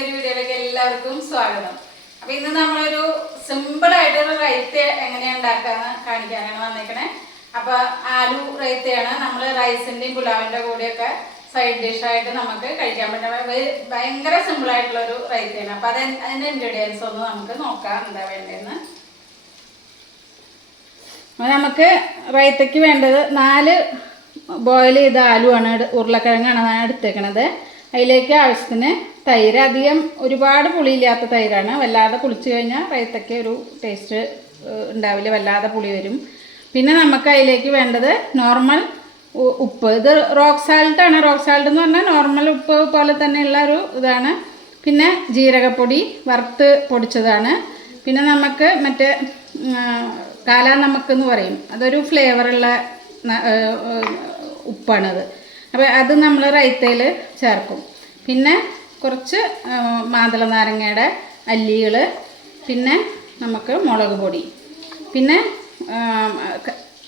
പുതിയൊരു വീഡിയോയിലേക്ക് എല്ലാവർക്കും സ്വാഗതം. അപ്പോൾ ഇന്ന് നമ്മളൊരു സിമ്പിൾ ആയിട്ടൊരു റൈത്ത എങ്ങനെയാണ് ഉണ്ടാക്കാന്ന് കാണിക്കാനാണ് വന്നിരിക്കണേ. അപ്പോൾ ആലു റൈത്തയാണ്. നമ്മൾ റൈസിന്റെയും പുലാവിന്റെ കൂടെയൊക്കെ സൈഡ് ഡിഷ് ആയിട്ട് നമുക്ക് കഴിക്കാൻ പറ്റുന്ന ഭയങ്കര സിമ്പിൾ ആയിട്ടുള്ള ഒരു റൈത്തയാണ്. അപ്പോൾ അതിന്റെ ഇൻഗ്രീഡിയൻസ് ഒന്ന് നമുക്ക് നോക്കാം എന്താ വേണ്ടതെന്ന്. നമുക്ക് റൈത്തയ്ക്ക് വേണ്ടത് 4 ബോയിൽ ചെയ്ത ആലുവാണ്, ഉരുളക്കിഴങ്ങാണ് ഞാൻ എടുത്തേക്കണത്. അതിലേക്ക് ആവശ്യത്തിന് തൈര്, അധികം ഒരുപാട് പുളിയില്ലാത്ത തൈരാണ്. വല്ലാതെ പുളിച്ച് കഴിഞ്ഞാൽ റൈത്തയ്ക്ക് ഒരു ടേസ്റ്റ് ഉണ്ടാവില്ല, വല്ലാതെ പുളി വരും. പിന്നെ നമുക്ക് അതിലേക്ക് വേണ്ടത് നോർമൽ ഉപ്പ്. ഇത് റോക്ക് സാൾട്ടാണ്. റോക്ക് സാൾട്ട് എന്ന് പറഞ്ഞാൽ നോർമൽ ഉപ്പ് പോലെ തന്നെയുള്ള ഒരു ഇതാണ്. പിന്നെ ജീരകപ്പൊടി വറുത്ത് പൊടിച്ചതാണ്. പിന്നെ നമുക്ക് മറ്റേ കാലാനമക്കെന്ന് പറയും, അതൊരു ഫ്ലേവറുള്ള ഉപ്പാണത്. അപ്പോൾ അത് നമ്മൾ റൈത്തയിൽ ചേർക്കും. പിന്നെ കുറച്ച് മാതള നാരങ്ങയുടെ അല്ലികൾ, പിന്നെ നമുക്ക് മുളക് പൊടി, പിന്നെ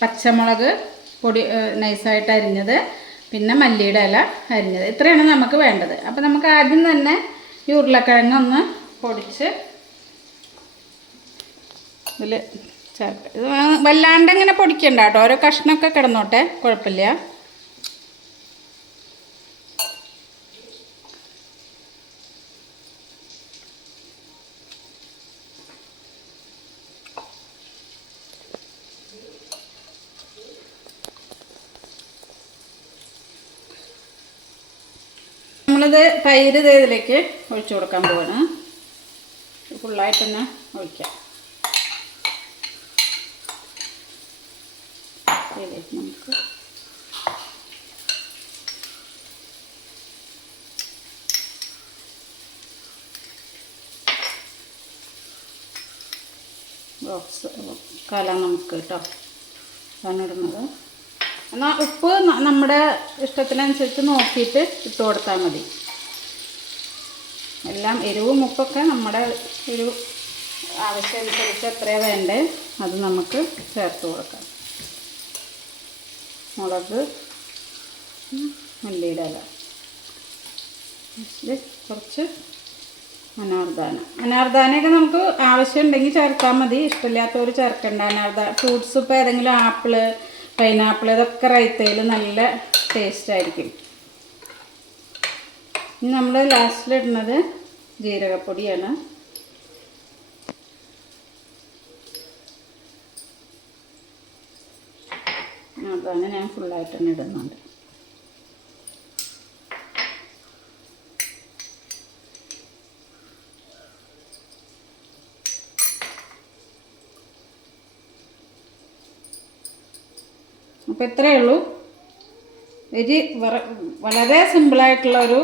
പച്ചമുളക് പൊടി നൈസായിട്ട് അരിഞ്ഞത്, പിന്നെ മല്ലിയുടെ ഇല അരിഞ്ഞത്. ഇത്രയാണ് നമുക്ക് വേണ്ടത്. അപ്പോൾ നമുക്ക് ആദ്യം തന്നെ ഈ ഉരുളക്കിഴങ്ങ് ഒന്ന് പൊടിച്ച് ഇതിൽ ചേർക്കാം. ഇത് വല്ലാണ്ട് ഇങ്ങനെ പൊടിക്കണ്ട കേട്ടോ, ഓരോ കഷ്ണമൊക്കെ കിടന്നോട്ടെ, കുഴപ്പമില്ല. നമ്മളിത് തൈര് ഇതിലേക്ക് ഒഴിച്ചു കൊടുക്കാൻ പോവാണ്. ഫുള്ളായിട്ട് തന്നെ ഒഴിക്കാം. ഇതിലേക്ക് നമുക്ക് നമുക്ക് കേട്ടോ അതാണ് ഇടുന്നത്. എന്നാൽ ഉപ്പ് നമ്മുടെ ഇഷ്ടത്തിനനുസരിച്ച് നോക്കിയിട്ട് ഇട്ട് കൊടുത്താൽ മതി. എല്ലാം എരിവും ഉപ്പൊക്കെ നമ്മുടെ ഒരു ആവശ്യമനുസരിച്ച് എത്രയാണ് വേണ്ടേ അത് നമുക്ക് ചേർത്ത് കൊടുക്കാം. മുളക്, മല്ലിയുടെ ഇല, കുറച്ച് അനാർദാനയൊക്കെ നമുക്ക് ആവശ്യമുണ്ടെങ്കിൽ ചേർത്താൽ മതി, ഇഷ്ടമില്ലാത്തവർ ചേർക്കണ്ട. ഫ്രൂട്ട്സ് ഇപ്പോൾ ഏതെങ്കിലും ആപ്പിള്, പൈനാപ്പിൾ, ഇതൊക്കെ റൈത്തയിൽ നല്ല ടേസ്റ്റായിരിക്കും. ഇനി നമ്മൾ ലാസ്റ്റിലിടുന്നത് ജീരകപ്പൊടിയാണ്. അതാണ് ഞാൻ ഫുള്ളായിട്ട് തന്നെ ഇടുന്നുണ്ട്. അപ്പോൾ ഇത്രയേ ഉള്ളൂ. വളരെ സിമ്പിളായിട്ടുള്ളൊരു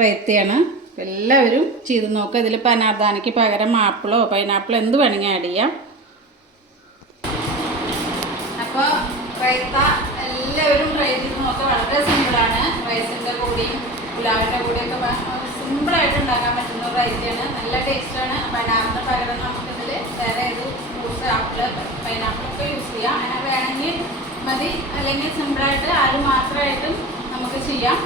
റൈത്തയാണ്. എല്ലാവരും ചെയ്ത് നോക്കുക. ഇതിലിപ്പോൾ അനാർദാനയ്ക്ക് പകരം ആപ്പിളോ പൈനാപ്പിളോ എന്ത് വേണമെങ്കിൽ ആഡ് ചെയ്യാം. അപ്പോൾ റൈത്ത എല്ലാവരും ട്രൈ ചെയ്ത് നോക്കുക. വളരെ സിമ്പിളാണ്. റൈസിൻ്റെ കൂടെയും പുലാവിൻ്റെ കൂടെയൊക്കെ സിമ്പിളായിട്ട് ഉണ്ടാക്കാൻ പറ്റുന്ന ഒരു റൈത്തയാണ്. നല്ല ടേസ്റ്റാണ്. ബനാനയുടെ പകരം നമുക്കിതിൽ വേറെ ഏത് ഫ്രൂട്ട്സ്, ആപ്പിള്, പൈനാപ്പിളൊക്കെ യൂസ് ചെയ്യാം. അങ്ങനെ വേണമെങ്കിൽ മതി, അല്ലെങ്കിൽ സിമ്പിളായിട്ട് ആരും മാത്രമായിട്ടും നമുക്ക് ചെയ്യാം.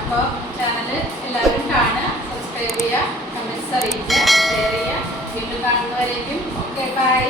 അപ്പോൾ ചാനൽ എല്ലാവരും കാണുക, സബ്സ്ക്രൈബ് ചെയ്യുക, കമൻറ്റ്സ് അറിയിക്കുക, ഷെയർ ചെയ്യുക. വീണ്ടും കാണുന്നവരേക്കും ഓക്കെ, ബൈ.